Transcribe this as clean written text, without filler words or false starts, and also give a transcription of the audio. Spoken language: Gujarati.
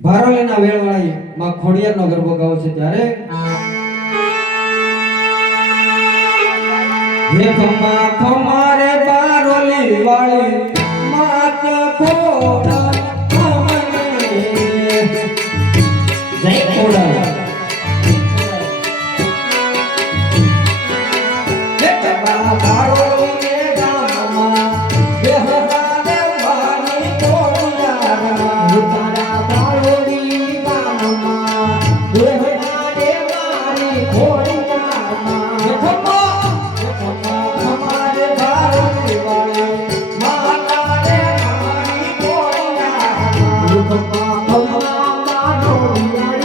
ભારોલીના વેળવાળી માં ખોડિયારનો ગરબો ગાવો છે ત્યારે હે ખમ્મા ખમારે ભારોલી વાળી માત ખોડા ખમને જય ખોડા હે ખમ્મા ભારોલી ને ગામમાં બેહરાને વાણી ખોડિયારા તારા ભારોલી ગામમાં બેહરાને વાણી ખોડિયારા હે ખમ્મા ખમારે ભારોલી વાળી માતા રે વાણી ખોડિયારા હે ખમ્મા ખમા ભારોલી